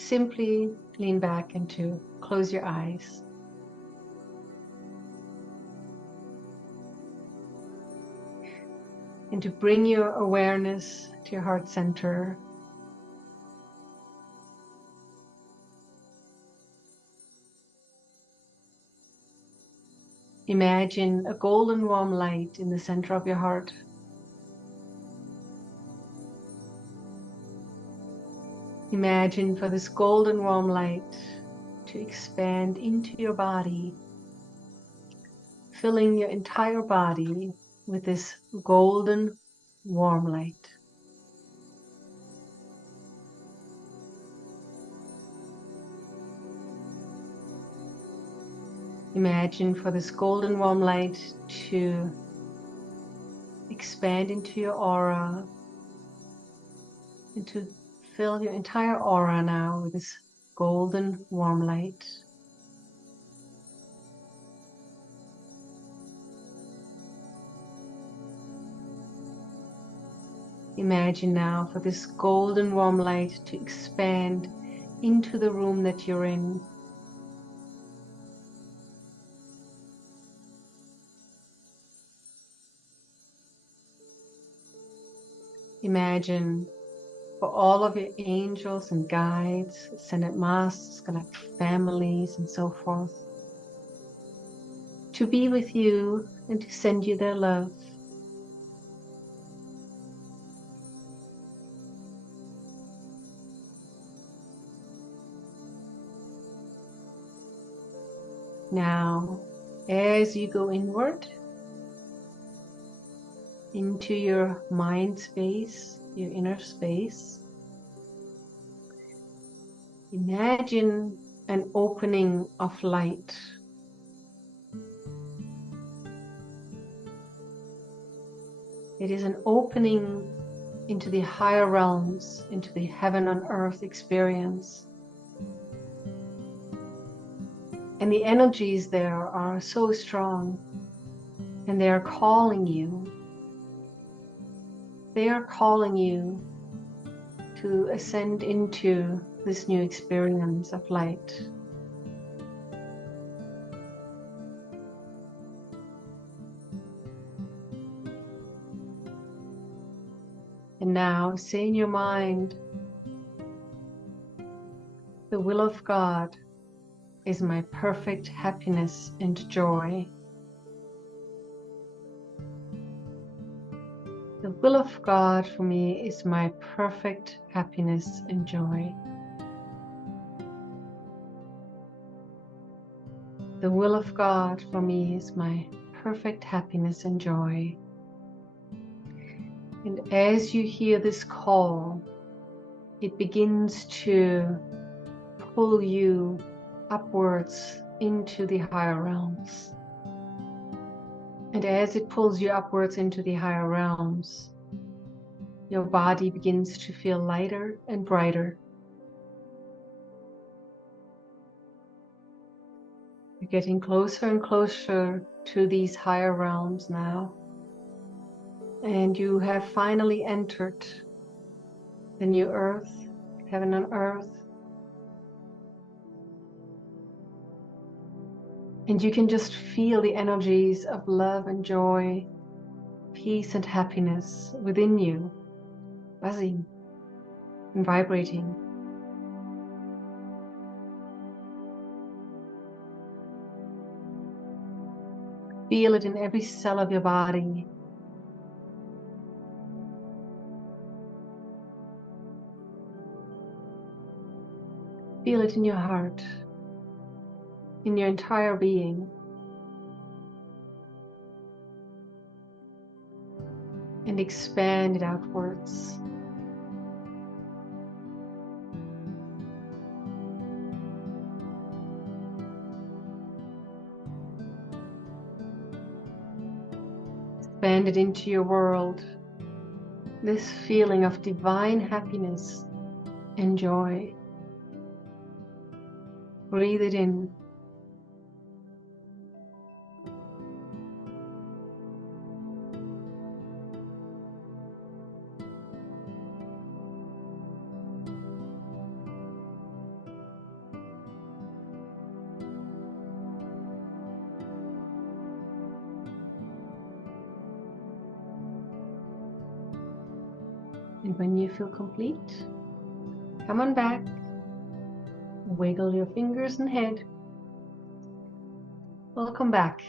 simply lean back and to close your eyes. And to bring your awareness to your heart center. Imagine a golden warm light in the center of your heart. Imagine for this golden warm light to expand into your body, filling your entire body with this golden warm light. Imagine for this golden warm light to expand into your aura and to fill your entire aura now with this golden warm light. Imagine now for this golden warm light to expand into the room that you're in. Imagine for all of your angels and guides, ascended masters, galactic families, and so forth, to be with you and to send you their love. Now, as you go inward into your mind space, your inner space, imagine an opening of light. It is an opening into the higher realms, into the heaven on earth experience. And the energies there are so strong, and they are calling you. They are calling you to ascend into this new experience of light. And now say in your mind, the will of God is my perfect happiness and joy. The will of God for me is my perfect happiness and joy. The will of God for me is my perfect happiness and joy. And as you hear this call, it begins to pull you upwards into the higher realms. And as it pulls you upwards into the higher realms, your body begins to feel lighter and brighter. You're getting closer and closer to these higher realms now. And you have finally entered the new earth, heaven on earth. And you can just feel the energies of love and joy, peace and happiness within you, buzzing and vibrating. Feel it in every cell of your body. Feel it in your heart, in your entire being. And expand it outwards. Expand it into your world. This feeling of divine happiness and joy. Breathe it in. And when you feel complete, come on back, wiggle your fingers and head. Welcome back